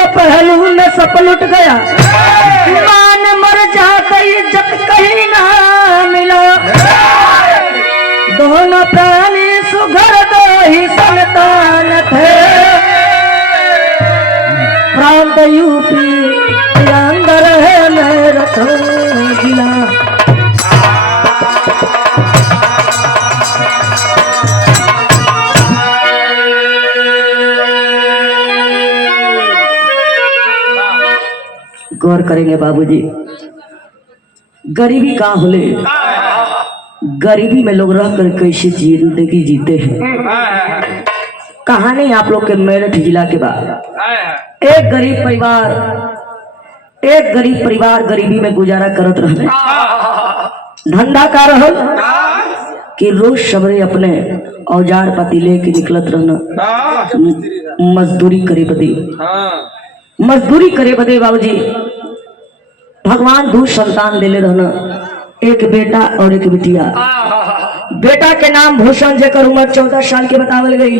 के पहलू में सब लुट गया, मान मर जाते इज्जत कहीं ना मिला। दोनों प्राणी सुघर दो ही संतान थे, प्रांत यूपी अंदर है मेरठ जिला। गौर करेंगे बाबूजी, गरीबी कहाँ होले, गरीबी में लोग रह कर कैसे जिंदगी जीते हैं। कहानी आप लोग के मेरठ जिला के बाद एक गरीब परिवार गरीबी में गुजारा करत रहे। धंधा का रहल कि रोज सवेरे अपने औजार पाती लेके निकलत रहना मजदूरी करे बदे बाबूजी भगवान दो संतान देले रहना, एक बेटा और एक बिटिया। बेटा के नाम भूषण जेकर उम्र 14 साल के बतावल गई,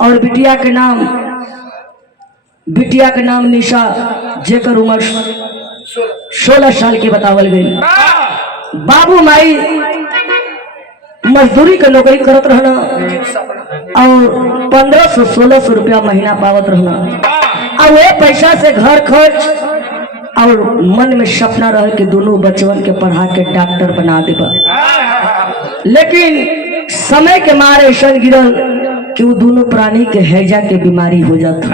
और बिटिया के नाम निशा जेकर उम्र 16 साल के बतावल गई। बाबू माई मजदूरी के नौकरी करत रहना और 1500-1600 रुपया महीना पावत रहना, और वो पैसा से घर खर्च और मन में सपना रहे कि दोनों बचवन के पढ़ा के डॉक्टर बना देबा। लेकिन समय के मारे ऐसा गिरल कि वो दोनों प्राणी के हैजा के बीमारी हो जाता।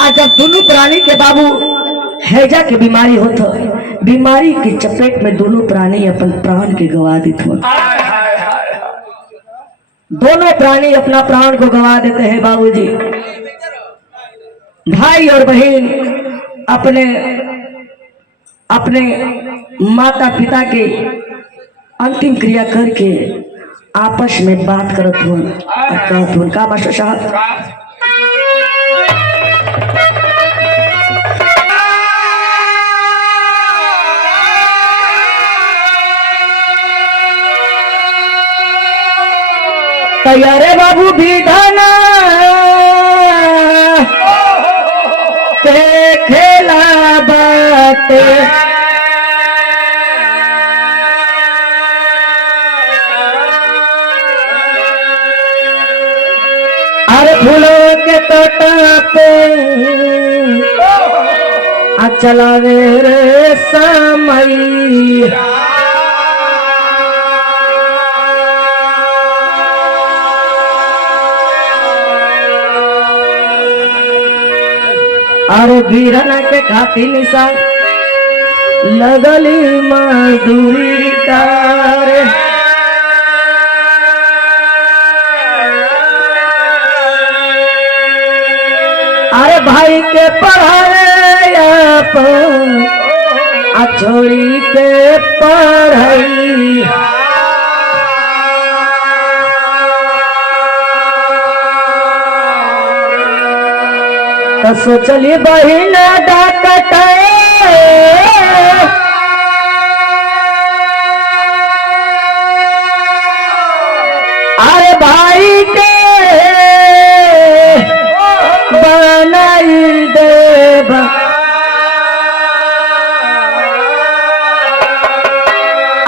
आज जब दोनों प्राणी के बाबू हैजा के बीमारी होता, बीमारी की चपेट में दोनों प्राणी अपन प्राण के गवा देते। दोनों प्राणी अपना प्राण को गवा देते हैं बाबूजी। भाई और बहन अपने माता पिता के अंतिम क्रिया करके आपस में बात करत हुआ का मास्टर साहब। तैयारे बाबू भी ढाना के खेला बाटे, अरे फूलों के तोटा पे चलावे रे समय। अरे वीरना के खाती निशा लगली मजदूरी कार, अरे भाई के पढ़ाए छोड़ी के पढ़ाई। तो सोचली बहिन डाकट, अरे भाई के बनाई देव,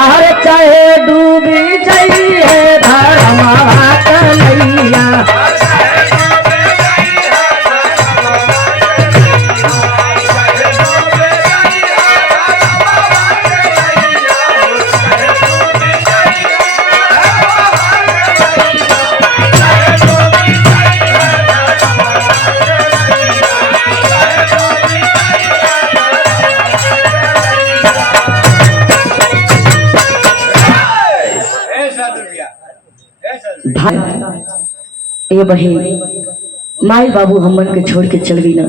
अरे चाहे डूबी जाइए धर्मा कन्हैया। भाई ये बहन माई बाबू हमन के छोड़ के चल गई ना,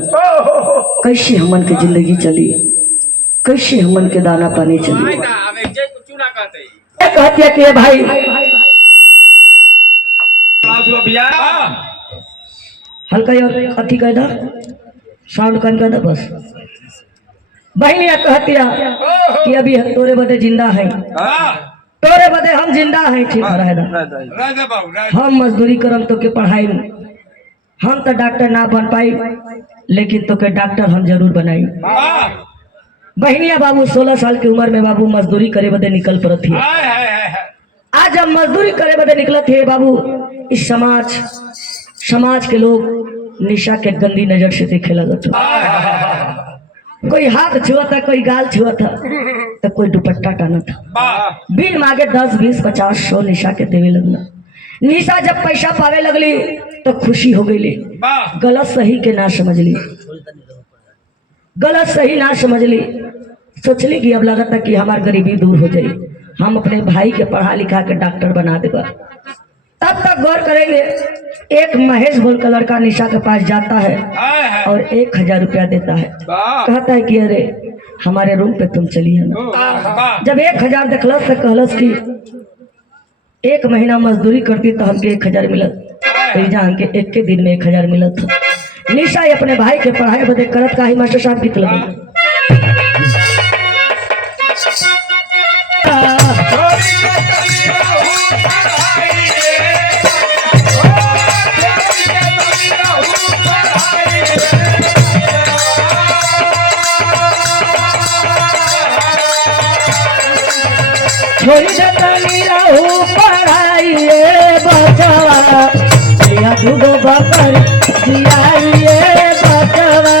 कैसे हमन के जिंदगी चली, कैसे हमन के दाना पानी चली। कहती है कि भाई हल्का अति कह दा, साउंड कम कर दा बस। बहनिया कहती है कि अभी तोरे बदे जिंदा है, तोरे बदे हम जिंदा हैं। ठीक है, हम मजदूरी करम तो के पढ़ाई हम तो डॉक्टर ना बन पाई, लेकिन तो के डॉक्टर हम जरूर बनाई। बहनिया बाबू 16 साल की उम्र में बाबू मजदूरी करे बदे निकल पड़त थी। आज जब मजदूरी करे बदे निकलत थे बाबू, इस समाज के लोग निशा के गंदी नजर से देखे लगत। कोई हाथ छुआ था, कोई गाल छुआ था, तो कोई दुपट्टा टाना था। बिन मांगे 10, 20, 50, 100 निशा के देवे लगना। निशा जब पैसा पावे लगली तो खुशी हो गई। गलत सही के ना समझ ली, गलत सही ना समझ ली। सोचली कि अब लगता कि हमार गरीबी दूर हो जाए, हम अपने भाई के पढ़ा लिखा के डॉक्टर बना देगा। तब तक गौर करेंगे, एक महेश बोल का लड़का निशा के पास जाता है और 1000 रुपया देता है। कहता है कि अरे हमारे रूम पे तुम चलिए ना। जब 1000 देखलस तो कहलस कि 1 महीना मजदूरी करती तो हमके 1000 मिलत, हमके 1 दिन में 1000 मिलत। निशा अपने भाई के पढ़ाई बदे करत का ही मास्टर साहब की लगी। छोड़ी देतनी रहू पढ़ाइए बचवा, या दूगो बकर दियाइए बचवा।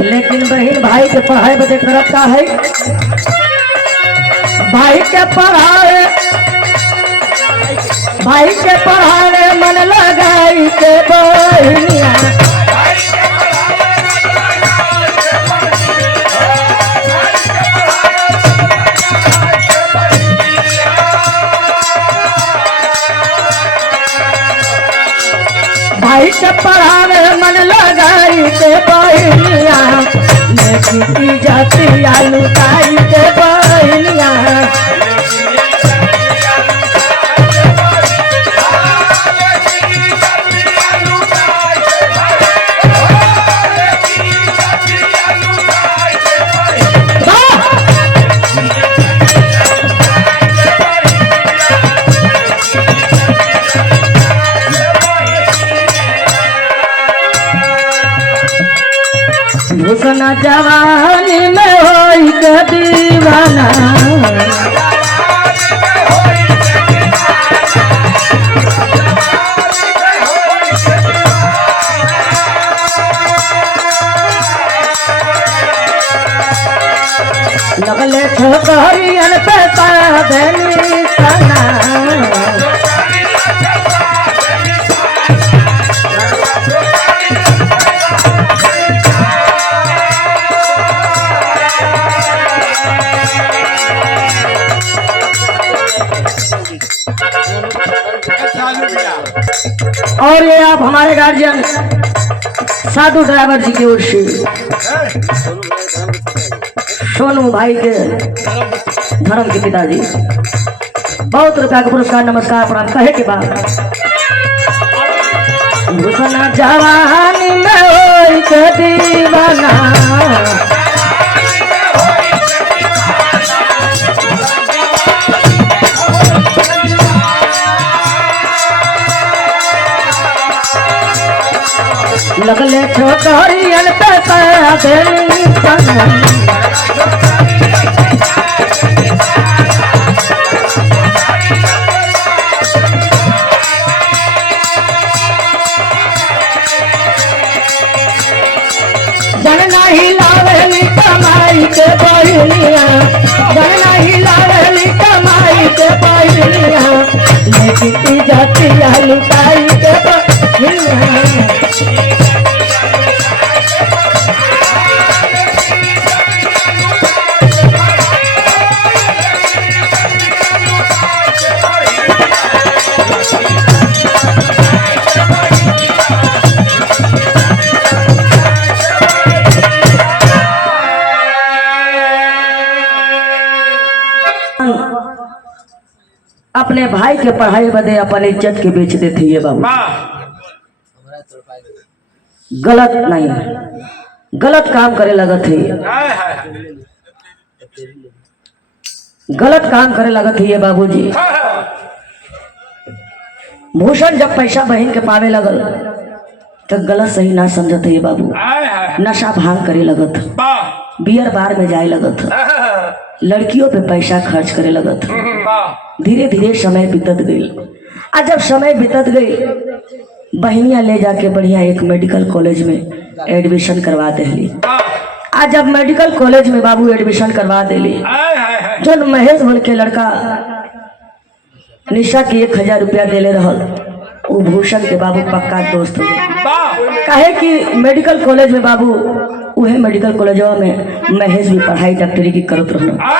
लेकिन बहन भाई के पढ़ाई बदे करता है, भाई के पढ़ाए मन लगाई के बहनिया। भाई के पढ़ावे मन लगाई के बहनिया, लेकिन जातिया लुटाई के बहनिया। घुसना जवानी में होई के दीवाना, लगले छोकरियन पे देनी सना। और ये आप हमारे गार्जियन साधु ड्राइवर जी की ओर से सोनू भाई के धर्म के पिताजी बहुत रुपया का पुरस्कार नमस्कार प्रणाम कहे के बाद। घुसना जवानी में होई के दीवाना, लगले छोकरियन पे देनी सना। जन नहीं लावेली कमाई के बहनिया, जन नहीं लावेली कमाई के बहनिया, लेकिन जातिया लुटाई के बहनिया। अपने भाई के पढ़ाई बदे अपन इज्जत के बेच देते ये बाबू। गलत नहीं, गलत काम करे लगत है, गलत काम करे लगत है ये बाबूजी। भूषण जब पैसा बहन के पावे लगल तो गलत सही ना समझत है ये बाबू। नशा भांग करे लगत, बियर बार में जाए लगत, लड़कियों पे पैसा खर्च करे लगत। धीरे धीरे समय बीतत गई। आज जब समय बीतत गई, बहनिया ले जाके बढ़िया एक मेडिकल कॉलेज में एडमिशन करवा देली। आज जब मेडिकल कॉलेज में बाबू एडमिशन करवा देली, जो महेश बोल के लड़का निशा के 1000 रुपया देले रहल, वो भूषण के बाबू पक्का दोस्त हो गए। काहे कि मेडिकल कॉलेज में बाबू, वह मेडिकल कॉलेजवा में महेश भी पढ़ाई डॉक्टरी की करत रहना।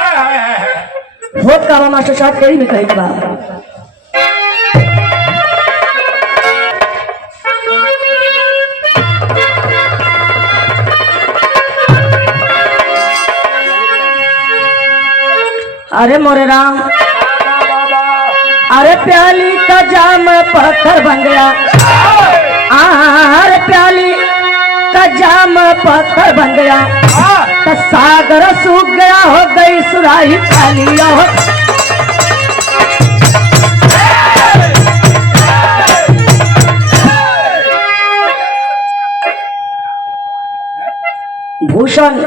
होत का मास्टर साहब तेरी में कहे बा, अरे मोरे राम, अरे प्याली का जाम पत्थर बन गया, अरे प्याली का जाम पत्थर बन गया, तो सागर सूख गया, हो गई सुराही खाली हो। भूषण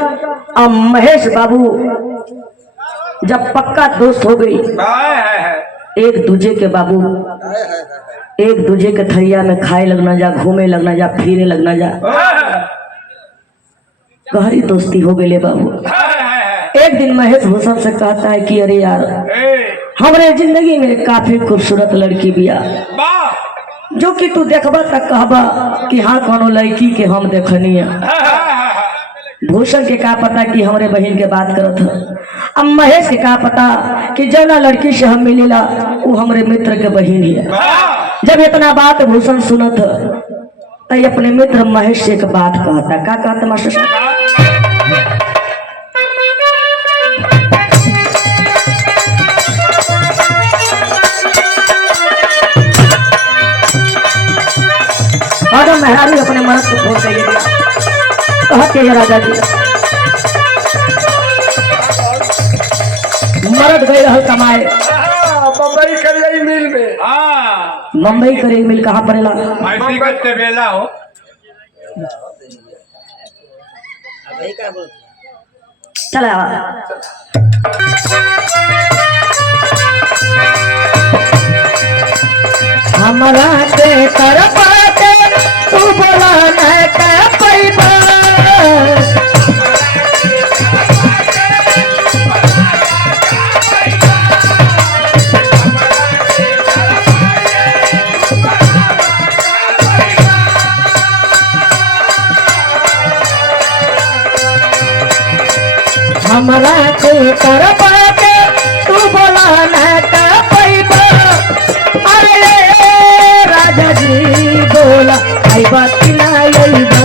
और महेश बाबू जब पक्का दोस्त हो गई, एक दूजे के बाबू, एक दूजे के थरिया में खाए लगना जा, घूमे लगना जा, फिरे लगना जा, गहरी दोस्ती हो गई बाबू। एक दिन महेश भूषण से कहता है कि अरे यार, हमारे जिंदगी में काफी खूबसूरत लड़की बिया, जो कि तू देखबा तक कहबा कि हाँ कोनो लड़की के हम देखनी है। भूषण के का पता कि हमरे बहन के बात करत है। अब महेश के का पता कि जना लड़की से हम मिलेला वो हमरे मित्र के बहन है। जब इतना बात भूषण सुनत तो अपने मित्र महेश से एक बात कहता, का कहता मास्टर साहब, और मेहरारू अपने मर्द को फोन करिए कहते हैं राजा जी, मर्द गए रहल कमाए मुंबई करे मिल में। मुंबई करे मिल कहाँ पड़ेला? बेला हो चला हमारा के तरफ तू बोला न के पैबा, हमारा के तरफ तू बोला न के पैबा। अरे राजा जी बोला आई बात कि ना आईबा,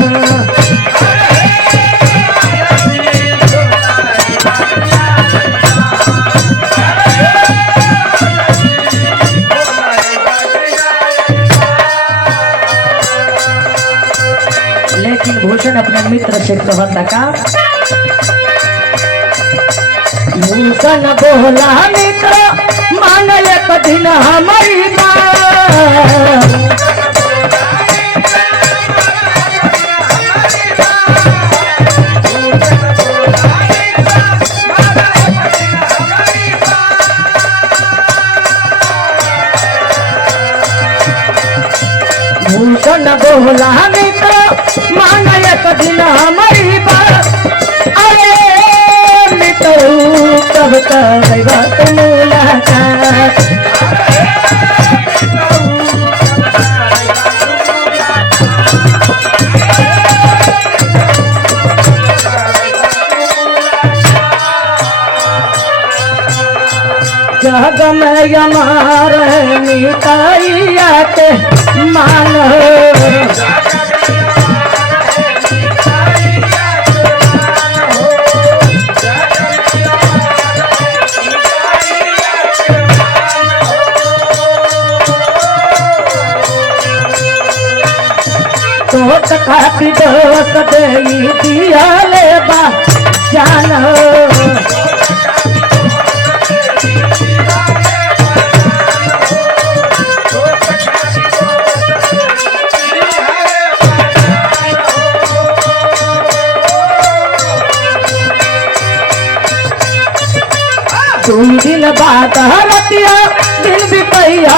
लेकिन भूषण अपने मित्र से कहता का, भूषण बोला मित्र मान एक दिन हमारी बात, भूषण बोला मित्र मान एक दिन हमारी बात। अरे मित्र कब करेगा तुम मुलाकात, जग में हमार मिटाइया के मान, काकी दोस्त दे दियाले बा जानो दू दिन बाद रतिया दिन बितैया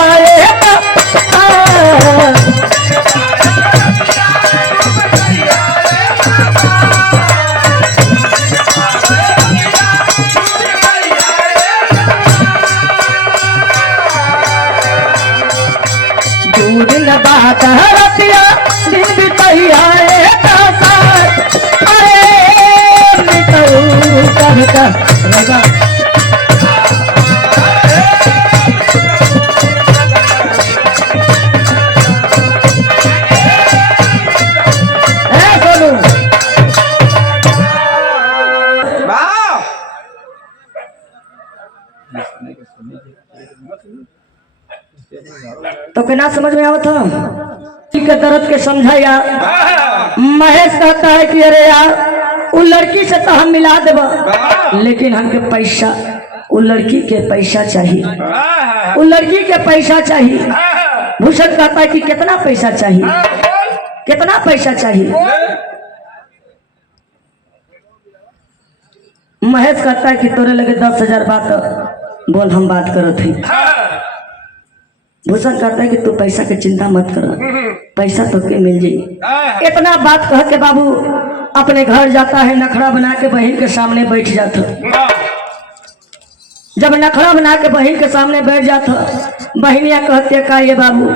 दू दिन बाद रतिया दिन बितैया अरे मिटू कहता तो के ना समझ में आवत था के दर्द के समझा यार। महेश कहता है कि अरे यार वो लड़की से तो हम मिला देब, लेकिन हमके पैसा, वो लड़की के पैसा चाहिए, वो लड़की के पैसा चाहिए। भूषण कहता है कि कितना पैसा चाहिए, कितना पैसा चाहिए। महेश कहता है कि तोरे लगे 10,000 बात बोल, हम बात करो थी। भूषण कहता है कि तू पैसा की चिंता मत कर, पैसा तो के मिल जाए। इतना बात कह के बाबू अपने घर जाता है, नखड़ा बना के बहन के सामने बैठ जाता। जब नखड़ा बना के बहन के सामने बैठ जाता, बहनिया कहते है का ये बाबू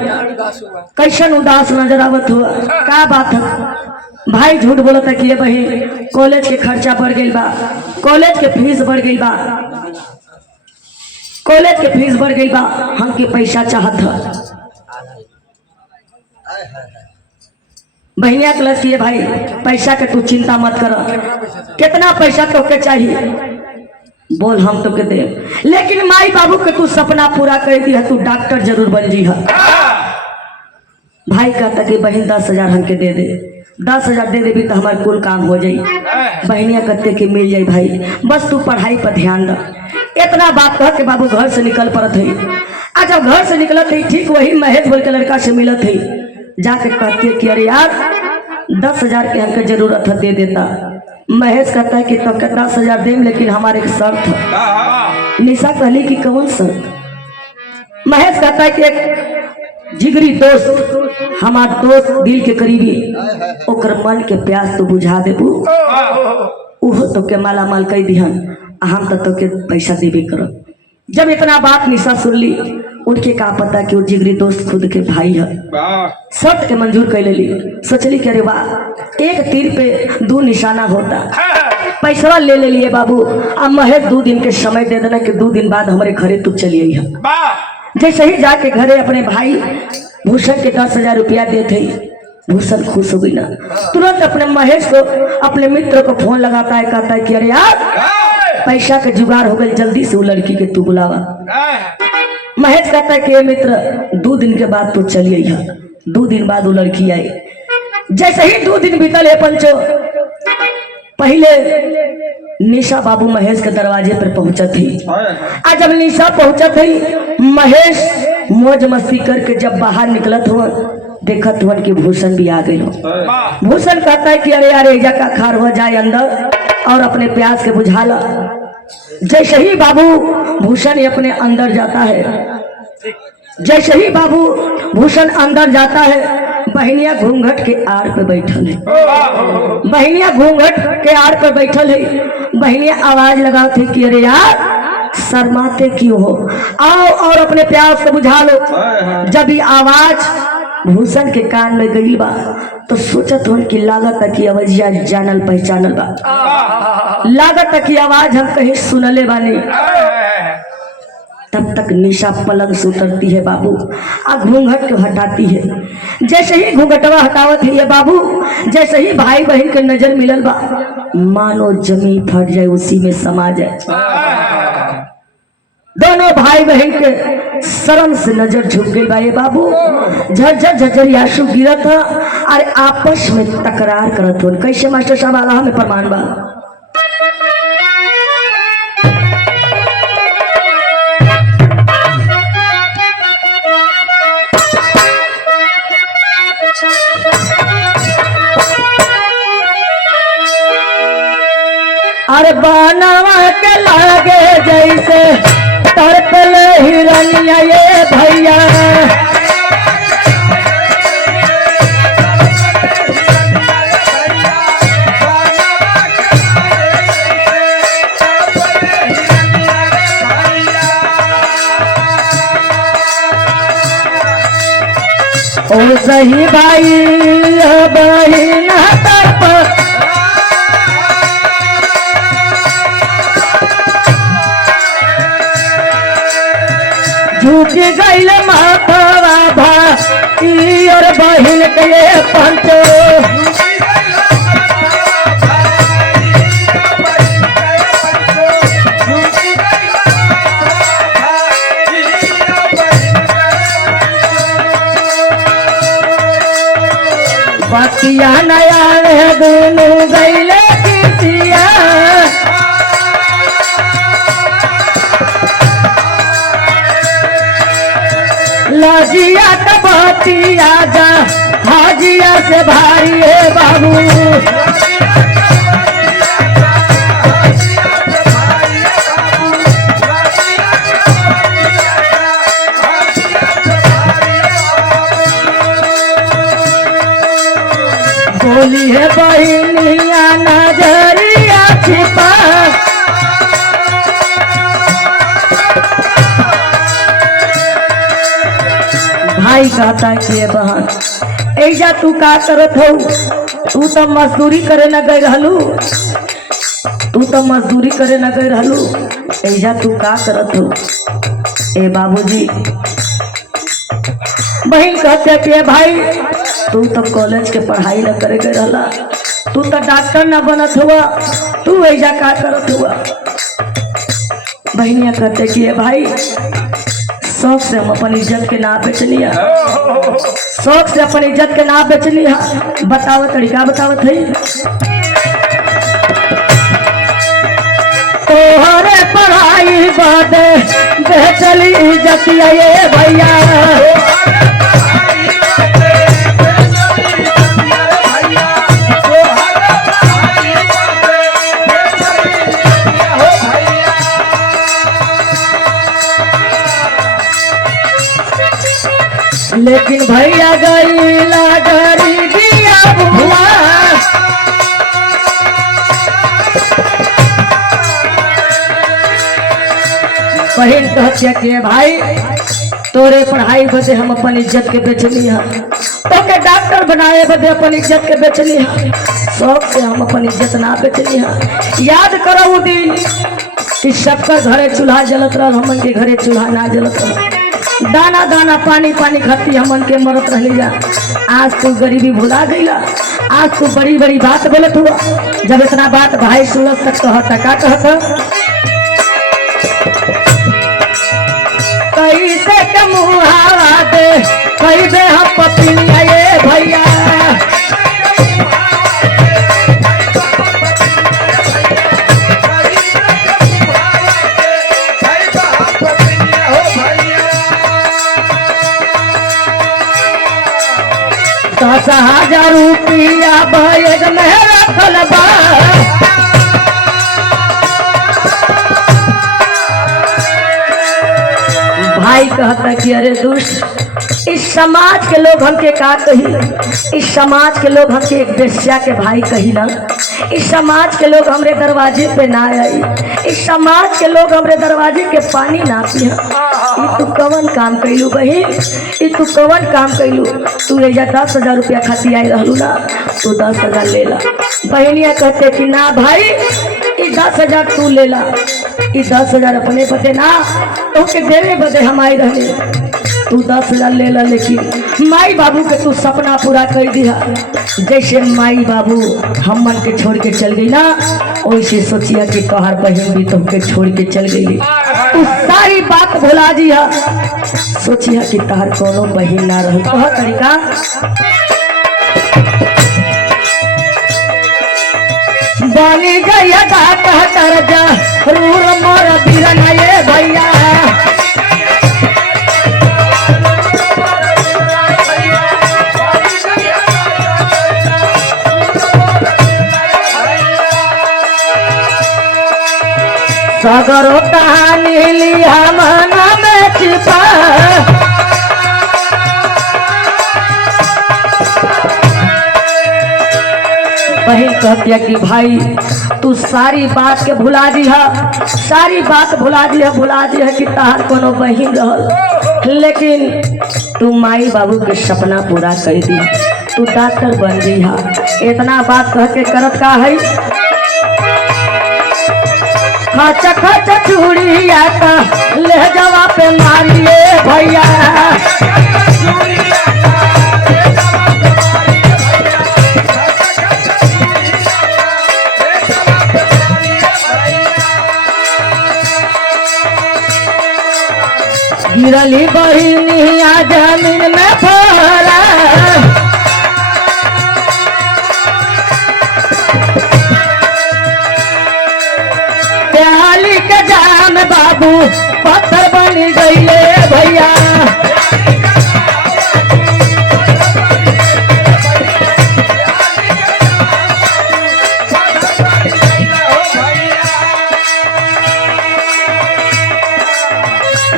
कैसन उदास नजर आवत हुआ, का बात है। भाई झूठ बोलता है कि ये बहन कॉलेज के खर्चा बढ़ गई बा, कॉलेज के फीस बढ़ गई बा, कॉलेज के फीस बढ़ गई बा, हमके पैसा चाहत है। बहनिया क्लास किए भाई पैसा के तू चिंता मत कर, कितना पैसा तो के चाहिए बोल हम तो के दे, लेकिन माई बाबू के तू सपना पूरा कर दी है, तू डॉक्टर जरूर बन जी है। भाई कहता कि बहन 10,000 हमके दे दे, 10,000 दे देवी तो हमारे कुल काम हो जाये। बहनिया कहते कि मिल जाये भाई, बस तू पढ़ाई पर ध्यान दे। इतना बात कह के बाबू घर से निकल पड़त है। आज जब घर से निकलत है, ठीक वही महेश बोल के लड़का से मिलत है, जाके कहते कि अरे यार 10,000 के हमके जरूरत है, दे देता। महेश कहता है कि तब के 10,000 दे, लेकिन हमारे एक शर्त है। निशा कहली कि कौन शर्त? महेश कहता है कि एक जिगरी दोस्त, हमार दोस्त दिल के करीबी, ओकर मन के प्यास तो बुझा देबू, उहो तो के माला माल कह दिहन, हम तो के पैसा देबे करो। जब इतना बात निशा सुन ली, उनके का पता कि वो जिगरी दोस्त खुद के भाई है, शर्त के मंजूर कर ली। सोचली कि अरे वाह, एक तीर पे 2 निशाना होता। पैसा ले लिए बाबू, अब महेश 2 दिन के समय दे देना कि 2 दिन बाद हमारे घरे तू चलिए है। जैसे ही जाके घरे अपने भाई भूषण के 10,000 रुपया देते, भूषण खुश हो गई ना, तुरंत अपने महेश को, अपने मित्र को फोन लगाता है, कहता है कि अरे यार पैसा के जुगाड़ हो गई, जल्दी से वो लड़की के तू बुलावा। महेश कहता है कि मित्र 2 दिन के बाद तो चलिए यहाँ। 2 दिन बाद वो लड़की आई। जैसे ही 2 दिन बीतल है पंचो, पहले निशा बाबू महेश के दरवाजे पर पहुंचा थी। आज जब निशा पहुंचा थी, महेश मौज मस्ती करके जब बाहर निकलत हुआ, देखत हुआ कि भूषण भी आ गए। भूषण कहता है कि अरे यार एजा का खार हो जाए अंदर और अपने प्यास के बुझा ला। जैसे ही बाबू भूषण अपने अंदर जाता है, जैसे ही बाबू भूषण अंदर जाता है, बहनिया घूंघट के आड़ पे बैठल है। बहनिया घूंघट के आड़ पे बैठल है। बहनिया आवाज लगाती कि अरे यार शर्माते क्यों हो, आओ और अपने प्यास को बुझा लो। जब ये आवाज भूषण के कान में गई बा, तो सोचत हो कि लागत की आवाजिया जानल पहचानल बा, लागत की आवाज हम कहीं सुनले बानी। तब तक निशा पलंग से उतरती है बाबू, आ घूंघट को हटाती है। जैसे ही घूंघटवा हटावत है ये बाबू, जैसे ही भाई बहन के नजर मिलल बा, मानो जमीन फट जाए, उसी में समा जाए। दोनों भाई बहन के शर्म से नजर झुक गई भाई बाबू। झरझर झरझर आंसू गिरत था और आपस में तकरार करत हो। कैसे मास्टर साहब आला हमें प्रमाण बा। अरे बानवा के लागे जैसे तड़पल हिरनिया ये भैया। ओ सही भाई बहिन तड़प झुक गईल माथवा भाई और बहिन के ये पंच। बतिया नया रे दोनों गईले किसिया। लाजिया तबतिया जा हाजिया से भारी है बाबू। बोली है बहिनिया नजरिया छिपा। भाई कहता कि बहन ऐजा तू का करत हो। तू तो मजदूरी करे न गई रहलू। तू तो मजदूरी करे न गई रहलू। ऐजा तू का करत हो। ए बाबूजी बहन कहते कि भाई तू तो कॉलेज के पढ़ाई न करे गए रहला। तू तो डॉक्टर न बनत हुआ। तू ऐजा का करत हुआ। बहनिया कहते कि भाई शौक से हम अपन इज्जत के ना बेच लिया। शौक से अपन इज्जत के ना बेच लिया। बताओ तरीका बतावत है। तोहरे पढ़ाई बादे बेचली इज्जत ये भैया। लेकिन भैया गईला गरीबिया भुआ। बहन कहती कि भाई तोरे पढ़ाई बदे हम अपन इज्जत के बेचनी है। तो के डॉक्टर बनाए बदे अपन इज्जत के बेचनी है। शौक से हम अपन इज्जत ना बेचनी है। याद करो वो दिन कि सबका घरे चूल्हा जलत रहा। हमन के घरे चूल्हा ना जलत रहा। दाना दाना पानी पानी खाती हमन के मरत रह जा। आज तू गरीबी भुला गईला। आज तू बड़ी बड़ी बात बोलत हुआ। जब इतना बात भाई सुनत तक कहता का कहता। कैसे के मुहावा दे कई दे हम पपिनिया ये भैया। दस हजार रुपया बैग में रखल बा। भाई कहता कि अरे दुष्ट इस समाज के लोग हमके का कही। इस समाज के लोग हमके एक बेश्या के भाई कही ना। इस समाज के लोग हमरे दरवाजे पे ना आई। इस समाज के लोग हमरे दरवाजे के पानी ना पिया। तू कवन काम कैलू बहन। तू कवन काम कैलू। तू एजा 10,000 रुपया खाती आई रहलू ना। तू 10,000 ले ला। बहनिया कहते कि ना भाई 10,000 तू ले ला। 10,000 अपने बदे ना तो के देवे बदे हम आई रहे। तू 10,000 ले ला, लेकिन माई बाबू के तू सपना पूरा कर दिया। जैसे माई बाबू हमन के छोड़ के चल गई ना, वैसे सोचिया कि तोहार बहन भी तुमके छोड़ के चल गई। तू सारी बात भुला दिया, सोचिया कि तोहार कोनो बहन ना रही। कह तरीका बनी गया कर जा रूर मोर बीरन ये भैया। सगरो कहानी लिया मना में छिपा, बहन कहती कि भाई तू सारी बात के भुला दी है, सारी बात भुला दी है कि तहार कोनो बहन रहल, लेकिन तू माई बाबू के सपना पूरा कर दी, तू डॉक्टर बन गई है। इतना बात कह के करत का है, खच खच चूड़िया का ले जवा पे मारिए भैया। गिरली बहिनिया जमीन में फहरा, प्याली के जाम बाबू पत्थर बन गईले भैया।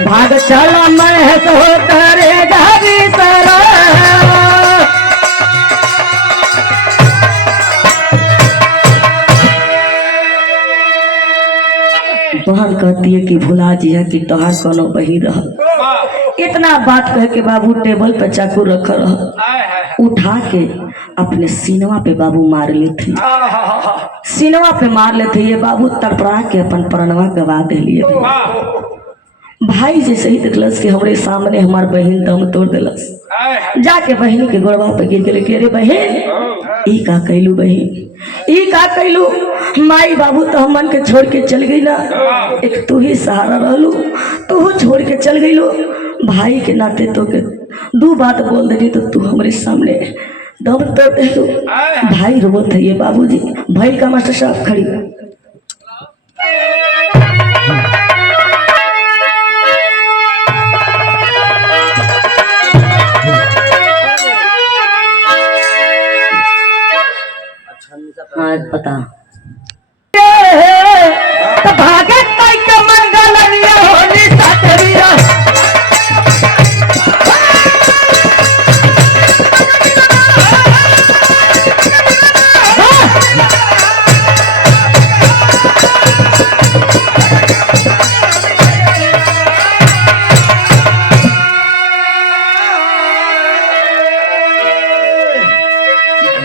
भाग चला मैं तो तेरे घरी सरा, बहन कहती है कि भुला जिया कि तोहार कोनो बही रह। इतना बात कह के बाबू टेबल पे चाकू रख रहा, उठा के अपने सीनवा पे बाबू मार लेते, सीनवा पे मार लेते। ये बाबू तड़पड़ा के अपन प्रणवा गवा दे लिए। भाई जैसे ही देखलस कि हमरे सामने हमार बहन दम तोड़ दिलस, जाके बहनी के गोड़वा पे गिर के अरे बहन ई का कैलू, बहन ई का कैलू, माई बाबू तो हमन के छोड़ के चल गई ना, एक तू ही सहारा रहलू, तू छोड़ के चल गई लो। भाई के नाते तो के दो बात बोल दे तो तू हमारे सामने दम तोड़ दे। तू भाई रोबत है ये बाबूजी। भाई का मास्टर साहब खड़ी हाँ पता तो भागे ताई के मंगल होली सातरिया।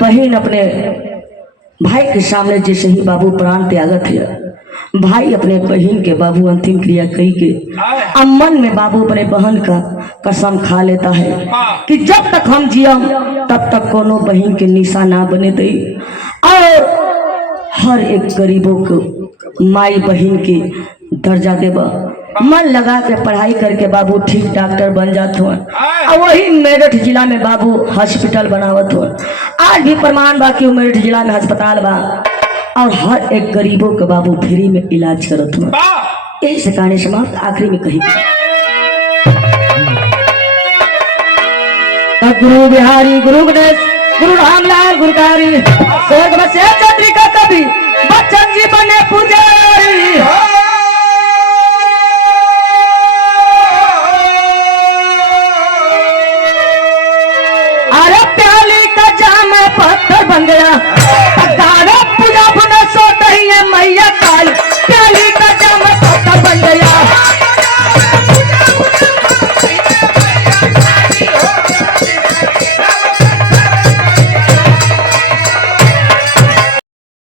बहन अपने भाई के सामने जैसे ही बाबू प्राण त्यागत है, भाई अपने बहन के बाबू अंतिम क्रिया कही के मन में बाबू अपने बहन का कसम खा लेता है कि जब तक हम जियम तब तक कोनो बहन के निशा ना बने दे, और हर एक गरीबों को माई बहन के दर्जा देबा। मन लगा के पढ़ाई करके बाबू ठीक डॉक्टर बन जात हो, और वही मेरठ जिला में बाबू हॉस्पिटल बनावत हो। आज भी प्रमाण बा कि मेरठ जिला में अस्पताल बा, और हर एक गरीबों के बाबू फ्री में इलाज करत हो। यही से कहानी समाप्त। आखिरी में कही गुरु बिहारी, गुरु गणेश, गुरु रामलाल गुरकारी, स्वर्ग में से चंद्रिका कवि बच्चन जी बने पुजारी। अरे प्याली का जाम पत्थर बन गया, पूजा बना सो दही मैया काली, प्याली का जाम पत्थर बन गया।